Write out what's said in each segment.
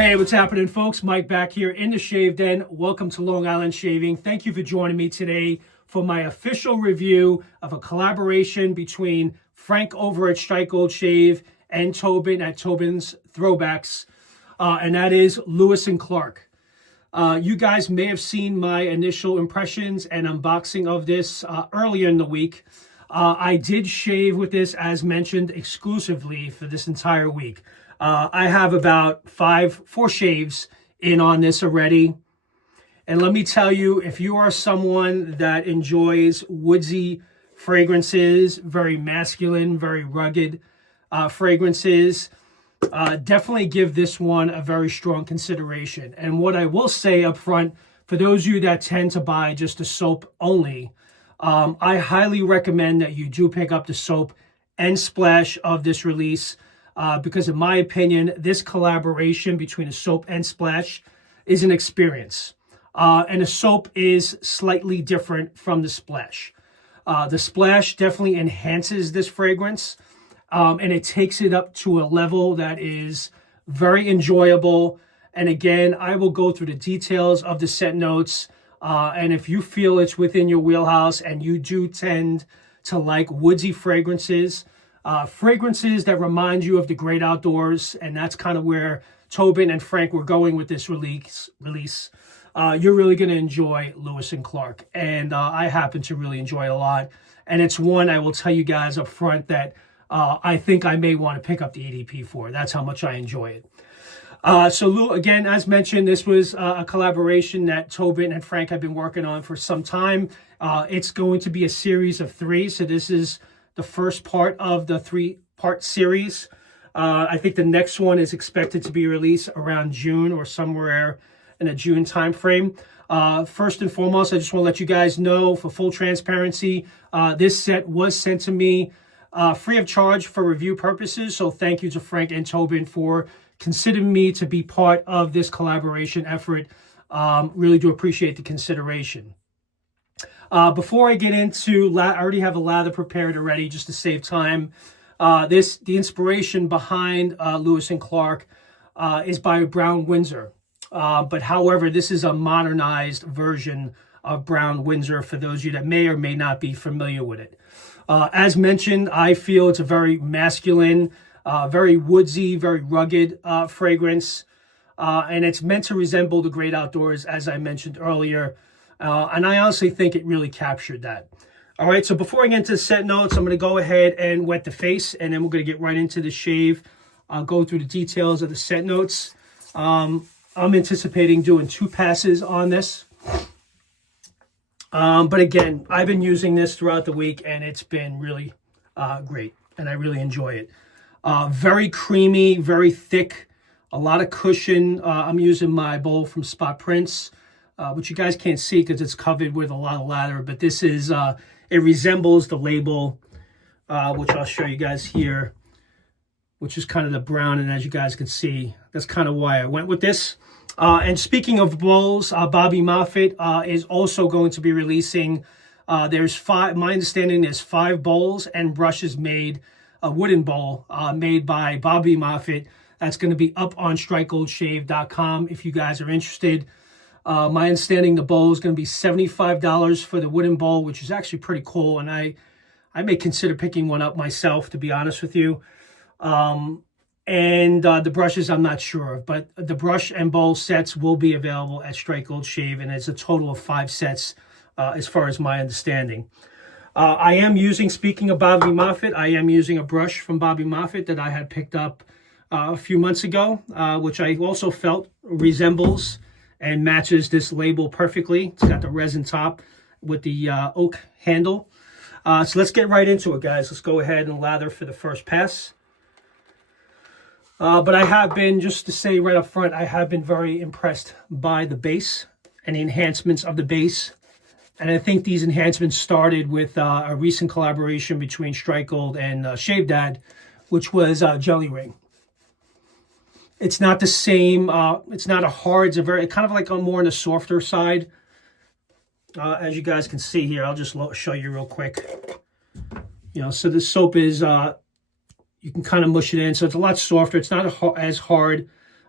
Hey, what's happening, folks? Mike back here in the Shave Den. Welcome to Long Island Shaving. Thank you for joining me today for my official review of a collaboration between Frank over at Strike Gold Shave and Tobin at Tobin's Throwbacks, and that is Lewis and Clark. You guys may have seen my initial impressions and unboxing of this earlier in the week. I did shave with this, as mentioned, exclusively for this entire week. I have about four shaves in on this already. And let me tell you, if you are someone that enjoys woodsy fragrances, very masculine, very rugged fragrances, definitely give this one a very strong consideration. And what I will say up front, for those of you that tend to buy just the soap only, I highly recommend that you do pick up the soap and splash of this release. Because in my opinion, this collaboration between a soap and splash is an experience. And the soap is slightly different from the splash. The splash definitely enhances this fragrance, and it takes it up to a level that is very enjoyable. And again, I will go through the details of the scent notes. And if you feel it's within your wheelhouse and you do tend to like woodsy fragrances, fragrances that remind you of the great outdoors, and that's kind of where Tobin and Frank were going with this release. You're really going to enjoy Lewis and Clark, and I happen to really enjoy it a lot. And it's one I will tell you guys up front that I think I may want to pick up the EDP for. That's how much I enjoy it. So again, as mentioned, this was a collaboration that Tobin and Frank have been working on for some time. It's going to be a series of 3, so this is the first part of the 3-part series. I think the next one is expected to be released around June or somewhere in a June timeframe. First and foremost, I just want to let you guys know, for full transparency, this set was sent to me free of charge for review purposes. So thank you to Frank and Tobin for considering me to be part of this collaboration effort. Really do appreciate the consideration. Before I get into, I already have a lather prepared already just to save time. The inspiration behind Lewis and Clark is by Brown Windsor. But however, this is a modernized version of Brown Windsor for those of you that may or may not be familiar with it. As mentioned, I feel it's a very masculine, very woodsy, very rugged fragrance. And it's meant to resemble the great outdoors, as I mentioned earlier. And I honestly think it really captured that. All right, so before I get into the scent notes, I'm going to go ahead and wet the face, and then we're going to get right into the shave. I'll go through the details of the scent notes. I'm anticipating doing 2 passes on this. But again, I've been using this throughout the week, and it's been really great, and I really enjoy it. Very creamy, very thick, a lot of cushion. I'm using my bowl from Spot Prints, which you guys can't see because it's covered with a lot of lather, but this is, it resembles the label, which I'll show you guys here, which is kind of the brown, and as you guys can see, that's kind of why I went with this. And speaking of bowls, Bobby Moffett is also going to be releasing, there's 5, my understanding there's 5 bowls and brushes made, a wooden bowl made by Bobby Moffett. That's going to be up on strikegoldshave.com if you guys are interested. My understanding, the bowl is going to be $75 for the wooden bowl, which is actually pretty cool. And I may consider picking one up myself, to be honest with you. And the brushes, I'm not sure of. But the brush and bowl sets will be available at Strike Gold Shave. And it's a total of 5 sets as far as my understanding. I am using, speaking of Bobby Moffett, I am using a brush from Bobby Moffett that I had picked up a few months ago, which I also felt resembles and matches this label perfectly. It's got the resin top with the oak handle. So let's get right into it, guys. Let's go ahead and lather for the first pass. But I have been, just to say right up front, I have been very impressed by the base and the enhancements of the base. And I think these enhancements started with a recent collaboration between Strike Gold and Shave Dad, which was Jelly Ring. It's not the same, it's not a hard, it's a very, kind of like more on the softer side. As you guys can see here, I'll just show you real quick. You know, so the soap is, you can kind of mush it in, so it's a lot softer. It's not as hard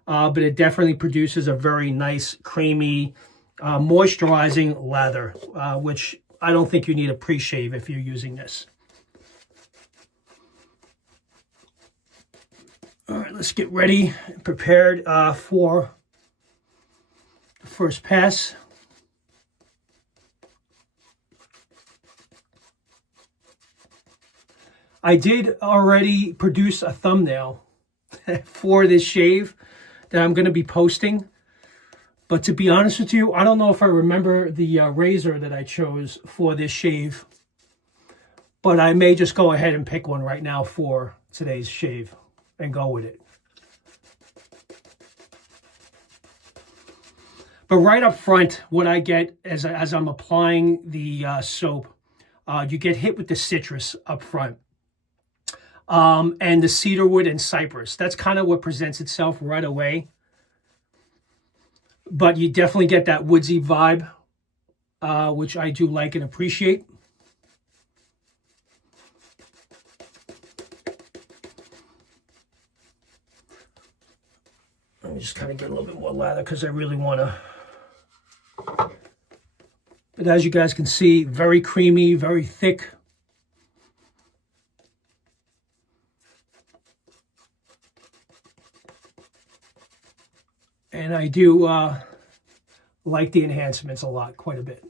but it definitely produces a very nice, creamy, moisturizing lather, which I don't think you need a pre-shave if you're using this. All right, let's get ready and prepared for the first pass. I did already produce a thumbnail for this shave that I'm going to be posting. But to be honest with you, I don't know if I remember the razor that I chose for this shave. But I may just go ahead and pick one right now for today's shave and go with it. But right up front, what I get as I'm applying the soap, you get hit with the citrus up front. And the cedarwood and cypress. That's kind of what presents itself right away. But you definitely get that woodsy vibe, which I do like and appreciate. Let me just kind of get a little bit more lather because I really want to. But as you guys can see, very creamy, very thick. And I do like the enhancements a lot, quite a bit.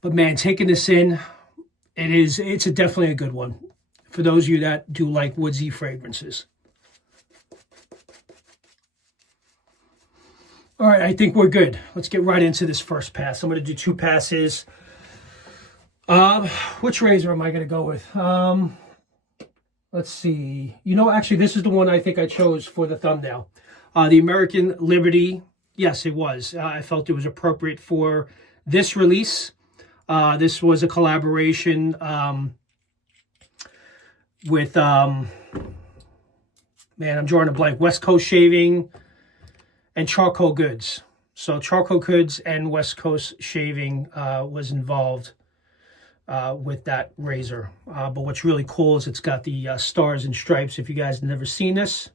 But man, taking this in, it's definitely a good one for those of you that do like woodsy fragrances. All right, I think we're good. Let's get right into this first pass. I'm going to do 2 passes. Which razor am I going to go with? Let's see. You know, actually, this is the one I think I chose for the thumbnail. The American Liberty. Yes, it was. I felt it was appropriate for this release. This was a collaboration with, man, I'm drawing a blank, West Coast Shaving and Charcoal Goods. So Charcoal Goods and West Coast Shaving was involved with that razor. But what's really cool is it's got the stars and stripes. If you guys have never seen this,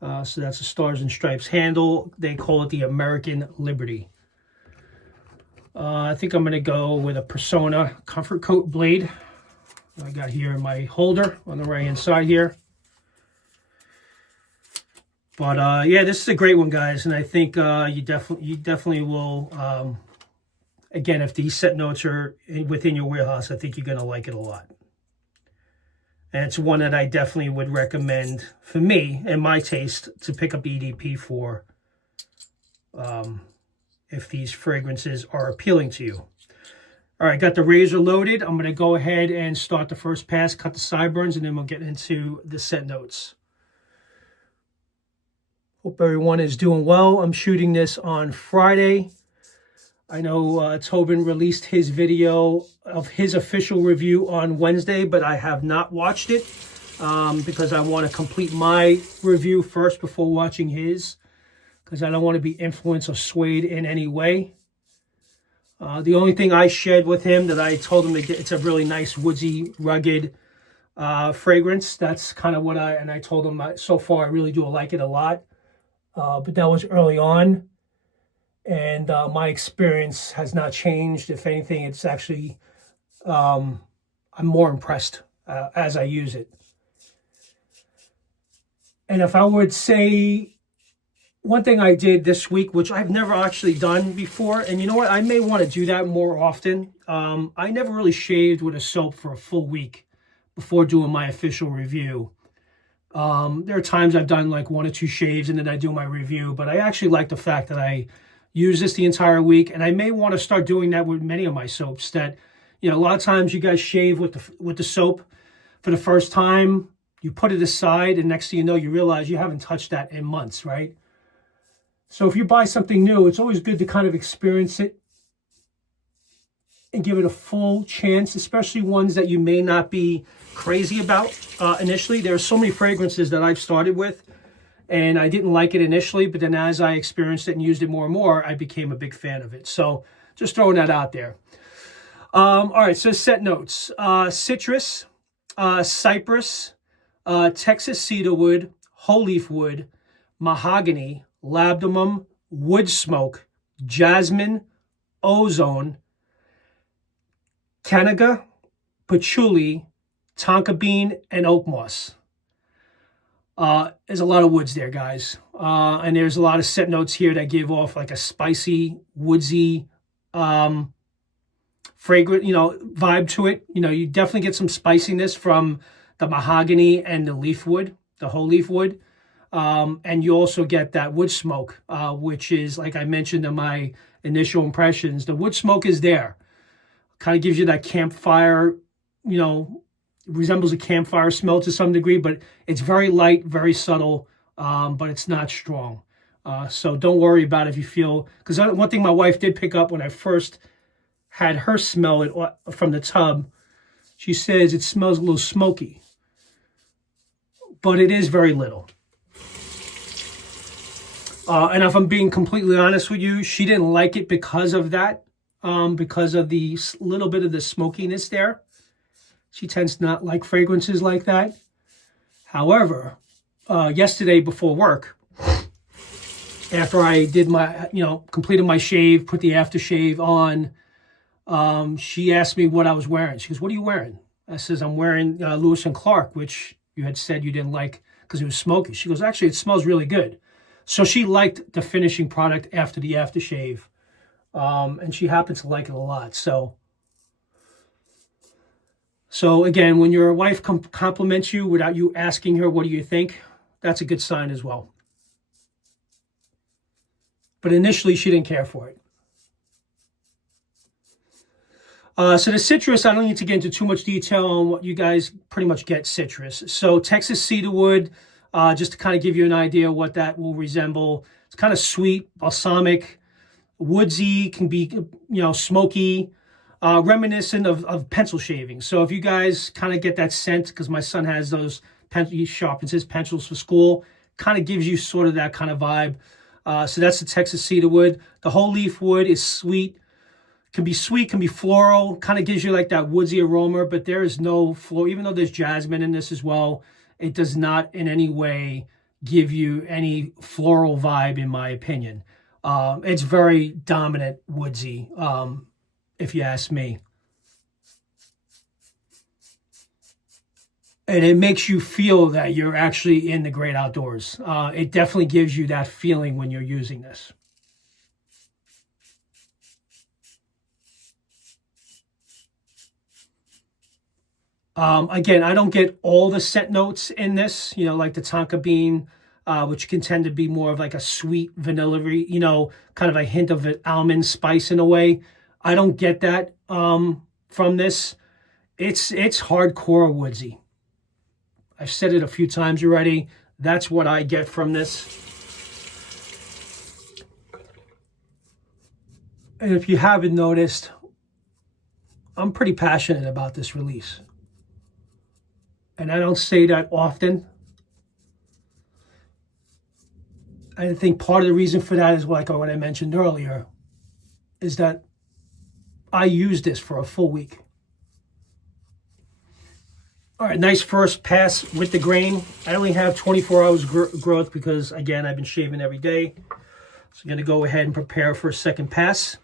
so that's a stars and stripes handle. They call it the American Liberty. I think I'm going to go with a Persona Comfort Coat blade. I got here in my holder on the right hand side here. But yeah, this is a great one, guys, and I think you definitely will. Again, if these set notes are within your wheelhouse, I think you're going to like it a lot. And it's one that I definitely would recommend for me and my taste to pick up EDP for if these fragrances are appealing to you. All right, got the razor loaded. I'm going to go ahead and start the first pass, cut the sideburns, and then we'll get into the set notes. Hope everyone is doing well. I'm shooting this on Friday. I know Tobin released his video of his official review on Wednesday, but I have not watched it because I want to complete my review first before watching his, because I don't want to be influenced or swayed in any way. The only thing I shared with him that I told him to get, it's a really nice woodsy, rugged fragrance. That's kind of what I told him so far I really do like it a lot. But that was early on. And my experience has not changed. If anything, it's actually, I'm more impressed as I use it. And if I would say one thing I did this week, which I've never actually done before, and you know what, I may want to do that more often. I never really shaved with a soap for a full week before doing my official review. There are times I've done like 1 or 2 shaves and then I do my review, but I actually like the fact that I use this the entire week, and I may want to start doing that with many of my soaps. That, you know, a lot of times you guys shave with the soap for the first time, you put it aside, and next thing you know, you realize you haven't touched that in months, right? So if you buy something new, it's always good to kind of experience it and give it a full chance, especially ones that you may not be crazy about initially. There are so many fragrances that I've started with, and I didn't like it initially, but then as I experienced it and used it more and more, I became a big fan of it. So just throwing that out there. All right, so set notes. Citrus, Cypress, Texas Cedarwood, whole leaf wood, mahogany, labdanum, wood smoke, jasmine, ozone, Cananga, patchouli, Tonka bean, and oakmoss. There's a lot of woods there, guys. And there's a lot of scent notes here that give off like a spicy, woodsy, fragrant, vibe to it. You definitely get some spiciness from the mahogany and the leaf wood, the whole leaf wood. And you also get that wood smoke, which is, like I mentioned in my initial impressions, the wood smoke is there. Kind of gives you that campfire, resembles a campfire smell to some degree, but it's very light, very subtle, but it's not strong. So don't worry about if you feel, because one thing my wife did pick up when I first had her smell it from the tub, she says it smells a little smoky, but it is very little. And if I'm being completely honest with you, she didn't like it because of that, because of the little bit of the smokiness there. She tends to not like fragrances like that. However, yesterday before work, after I did my, completed my shave, put the aftershave on, she asked me what I was wearing. She goes, "What are you wearing?" I says, "I'm wearing Lewis & Clark, which you had said you didn't like because it was smoky." She goes, "Actually, it smells really good." So she liked the finishing product after the aftershave. And she happened to like it a lot. So again, when your wife compliments you without you asking her, "What do you think?" that's a good sign as well. But initially, she didn't care for it. So the citrus, I don't need to get into too much detail on what you guys pretty much get citrus. So Texas cedarwood, just to kind of give you an idea what that will resemble. It's kind of sweet, balsamic, woodsy, can be, smoky, reminiscent of pencil shaving. So if you guys kind of get that scent, because my son has those, he sharpens his pencils for school, kind of gives you sort of that kind of vibe. So that's the Texas cedarwood. The whole leaf wood is sweet, can be floral, kind of gives you like that woodsy aroma, but there is no floral, even though there's jasmine in this as well. It does not in any way give you any floral vibe, in my opinion. It's very dominant woodsy, if you ask me. And it makes you feel that you're actually in the great outdoors. It definitely gives you that feeling when you're using this. Again, I don't get all the scent notes in this, like the Tonka bean, which can tend to be more of like a sweet vanilla, kind of a hint of an almond spice in a way. I don't get that from this. It's hardcore woodsy. I've said it a few times already. That's what I get from this. And if you haven't noticed, I'm pretty passionate about this release. And I don't say that often. I think part of the reason for that is like what I mentioned earlier, is that I used this for a full week. All right, nice first pass with the grain. I only have 24 hours growth because, again, I've been shaving every day. So I'm going to go ahead and prepare for a second pass.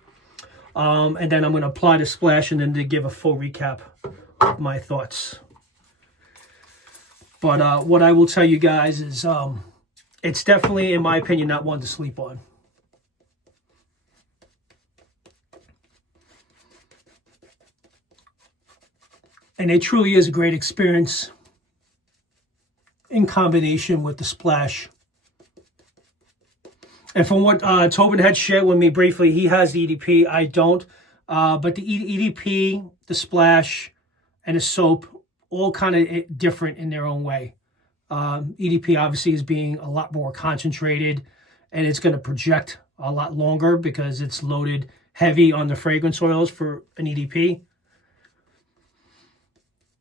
And then I'm going to apply the splash and then to give a full recap of my thoughts. But what I will tell you guys is it's definitely, in my opinion, not one to sleep on. And it truly is a great experience in combination with the splash. And from what Tobin had shared with me briefly, he has the EDP. I don't. But the EDP, the splash, and the soap, all kind of different in their own way. EDP obviously is being a lot more concentrated, and it's going to project a lot longer because it's loaded heavy on the fragrance oils for an EDP.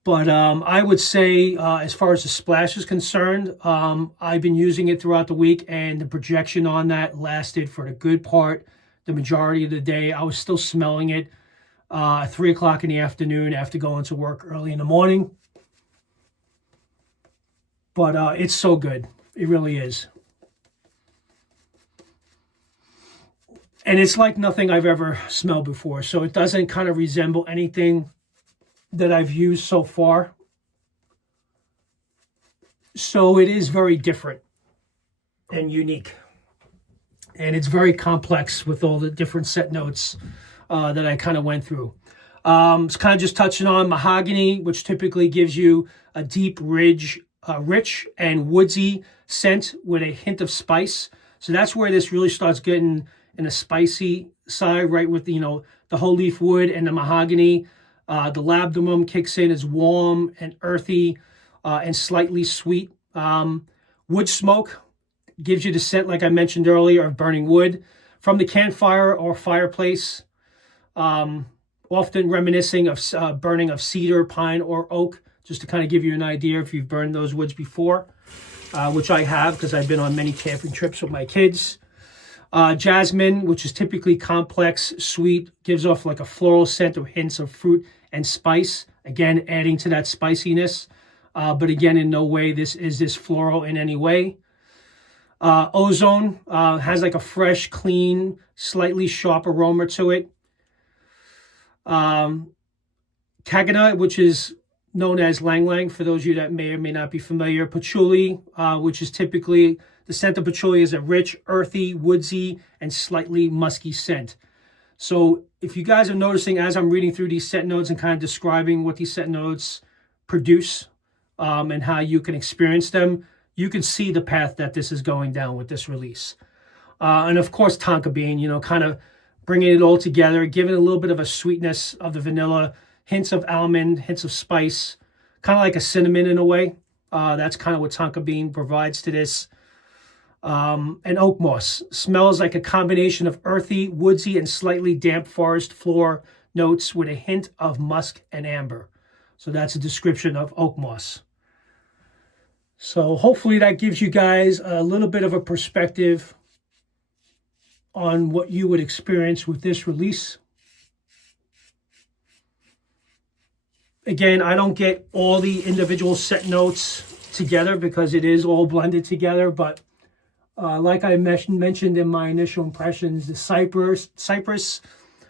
But I would say as far as the splash is concerned, I've been using it throughout the week, and the projection on that lasted for the good part, the majority of the day. I was still smelling it 3 o'clock in the afternoon after going to work early in the morning. But it's so good. It really is. And it's like nothing I've ever smelled before. So it doesn't kind of resemble anything that I've used so far. So it is very different and unique. And it's very complex with all the different set notes that I kind of went through. It's kind of just touching on mahogany, which typically gives you a deep, rich and woodsy scent with a hint of spice. So that's where this really starts getting in a spicy side, right with, the whole leaf wood and the mahogany. The labdanum kicks in as warm and earthy and slightly sweet. Wood smoke gives you the scent, like I mentioned earlier, of burning wood from the campfire or fireplace, often reminiscing of burning of cedar, pine, or oak, just to kind of give you an idea if you've burned those woods before, which I have because I've been on many camping trips with my kids. Jasmine, which is typically complex, sweet, gives off like a floral scent or hints of fruit and spice, again, adding to that spiciness. But again, in no way is this floral in any way. Ozone has like a fresh, clean, slightly sharp aroma to it. Cananga, which is known as lang lang, for those of you that may or may not be familiar. Patchouli, which is typically, the scent of patchouli is a rich, earthy, woodsy, and slightly musky scent. So if you guys are noticing as I'm reading through these scent notes and kind of describing what these scent notes produce and how you can experience them, you can see the path that this is going down with this release. And of course, Tonka bean, kind of bringing it all together, giving a little bit of a sweetness of the vanilla, hints of almond, hints of spice, kind of like a cinnamon in a way. That's kind of what Tonka bean provides to this. And Oakmoss smells like a combination of earthy, woodsy, and slightly damp forest floor notes with a hint of musk and amber. So that's a description of Oakmoss. So hopefully that gives you guys a little bit of a perspective on what you would experience with this release. Again, I don't get all the individual set notes together because it is all blended together, but like I mentioned in my initial impressions, the Cypress,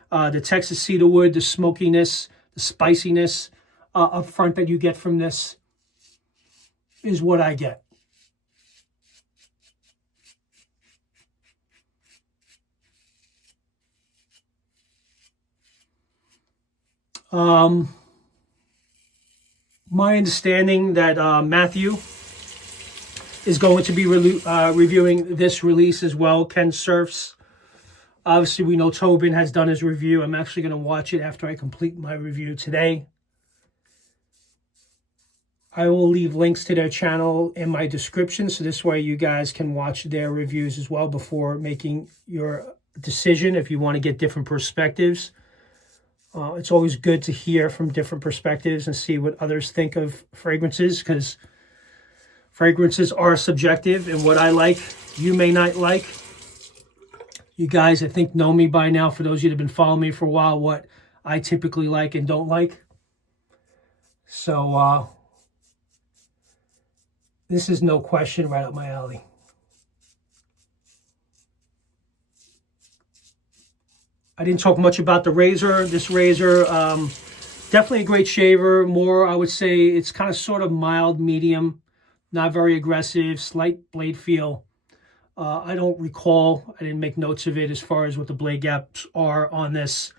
the Texas cedarwood, the smokiness, the spiciness up front that you get from this is what I get. My understanding that Matthew is going to be reviewing this release as well. Ken Surfs. Obviously, we know Tobin has done his review. I'm actually going to watch it after I complete my review today. I will leave links to their channel in my description, so this way you guys can watch their reviews as well before making your decision if you want to get different perspectives. It's always good to hear from different perspectives and see what others think of fragrances, because fragrances are subjective, and what I like, you may not like. You guys, I think, know me by now, for those of you that have been following me for a while, what I typically like and don't like. So, this is no question right up my alley. I didn't talk much about the razor. This razor, definitely a great shaver. More, I would say, it's kind of sort of mild, medium, not very aggressive, slight blade feel. I don't recall, I didn't make notes of it as far as what the blade gaps are on this.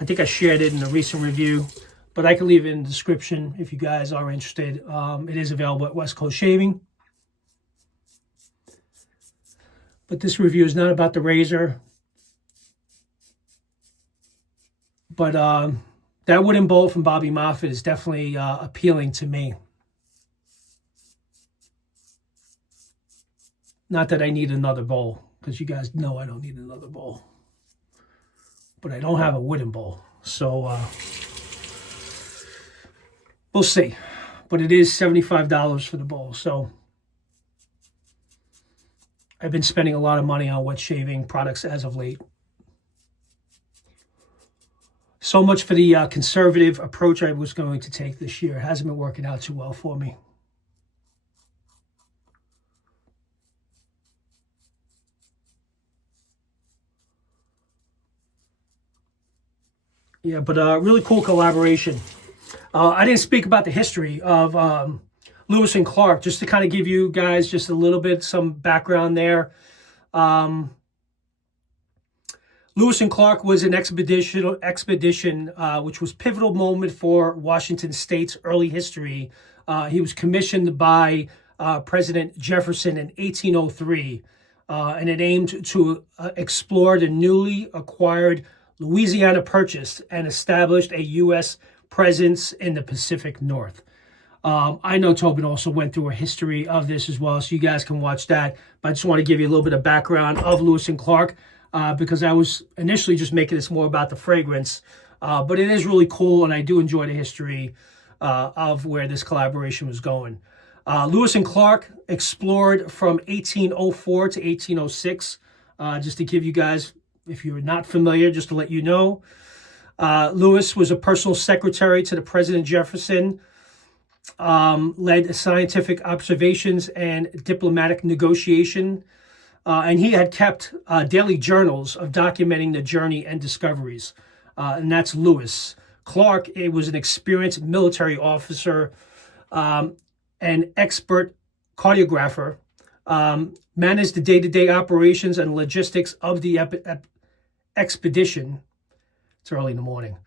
I think I shared it in a recent review, but I can leave it in the description if you guys are interested. It is available at West Coast Shaving. But this review is not about the razor. But that wooden bowl from Bobby Moffett is definitely appealing to me. Not that I need another bowl, because you guys know I don't need another bowl. But I don't have a wooden bowl. So we'll see. But it is $75 for the bowl. So I've been spending a lot of money on wet shaving products as of late. So much for the conservative approach I was going to take this year. It hasn't been working out too well for me. Yeah, but really cool collaboration. I didn't speak about the history of Lewis and Clark, just to kind of give you guys just a little bit, some background there. Lewis and Clark was an expedition which was pivotal moment for Washington State's early history. He was commissioned by President Jefferson in 1803, and it aimed to explore the newly acquired Louisiana Purchase and established a U.S. presence in the Pacific North. I know Tobin also went through a history of this as well, so you guys can watch that. But I just want to give you a little bit of background of Lewis and Clark, because I was initially just making this more about the fragrance. But it is really cool, and I do enjoy the history of where this collaboration was going. Lewis and Clark explored from 1804 to 1806. Just to give you guys, if you're not familiar, just to let you know. Lewis was a personal secretary to the President Jefferson, led scientific observations and diplomatic negotiation, and he had kept daily journals of documenting the journey and discoveries, and that's Lewis. Clark, it was an experienced military officer, an expert cartographer, managed the day-to-day operations and logistics of the expedition. It's early in the morning.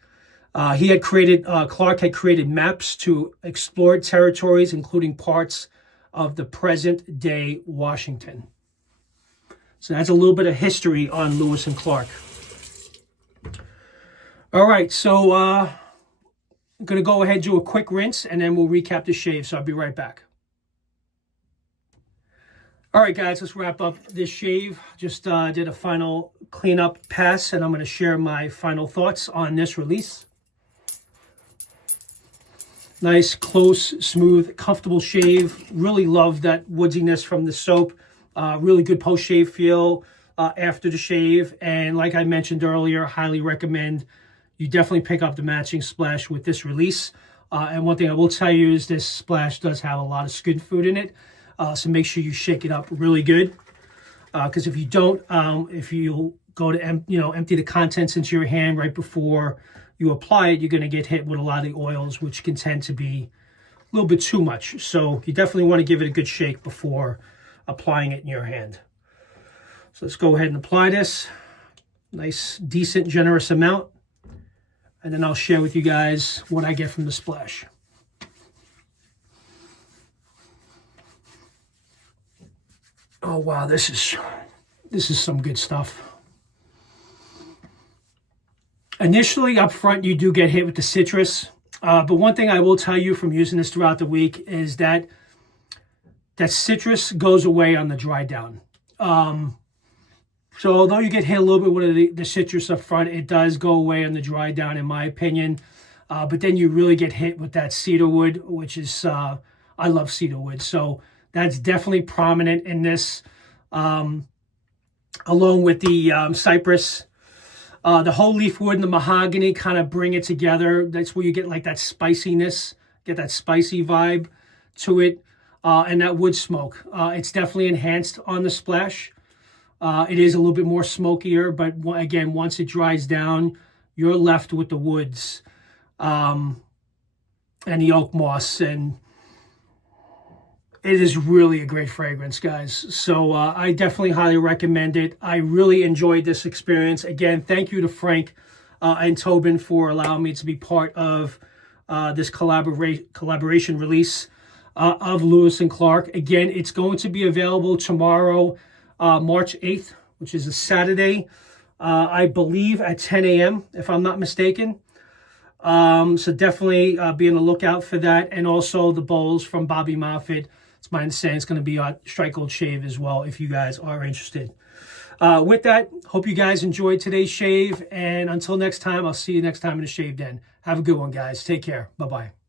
Clark had created maps to explore territories, including parts of the present-day Washington. So that's a little bit of history on Lewis and Clark. All right, so I'm going to go ahead and do a quick rinse, and then we'll recap the shave, so I'll be right back. All right, guys, let's wrap up this shave. Just did a final cleanup pass, and I'm going to share my final thoughts on this release. Nice, close, smooth, comfortable shave. Really love that woodsiness from the soap. Really good post-shave feel after the shave. And like I mentioned earlier, highly recommend you definitely pick up the matching splash with this release. And one thing I will tell you is this splash does have a lot of skin food in it. So make sure you shake it up really good. Because if you don't, if you go to empty the contents into your hand right before you apply it, you're going to get hit with a lot of the oils, which can tend to be a little bit too much. So you definitely want to give it a good shake before applying it in your hand. So let's go ahead and apply this. Nice, decent, generous amount. And then I'll share with you guys what I get from the splash. Oh wow, this is some good stuff. Initially up front, you do get hit with the citrus, but one thing I will tell you from using this throughout the week is that citrus goes away on the dry down. So although you get hit a little bit with the citrus up front, it does go away on the dry down, in my opinion. But then you really get hit with that cedarwood, which is, I love cedarwood. So that's definitely prominent in this, along with the Cypress. The whole leaf wood and the mahogany kind of bring it together. That's where you get like that spiciness, get that spicy vibe to it, and that wood smoke. It's definitely enhanced on the splash. It is a little bit more smokier, but again, once it dries down, you're left with the woods and the oak moss, and it is really a great fragrance, guys. So I definitely highly recommend it. I really enjoyed this experience. Again, thank you to Frank and Tobin for allowing me to be part of this collaboration release of Lewis and Clark. Again, it's going to be available tomorrow, March 8th, which is a Saturday, I believe at 10 a.m., if I'm not mistaken. So definitely be on the lookout for that. And also the bowls from Bobby Moffett. It's my understanding it's going to be on Strike Gold Shave as well, if you guys are interested. With that, hope you guys enjoyed today's shave. And until next time, I'll see you next time in the Shave Den. Have a good one, guys. Take care. Bye-bye.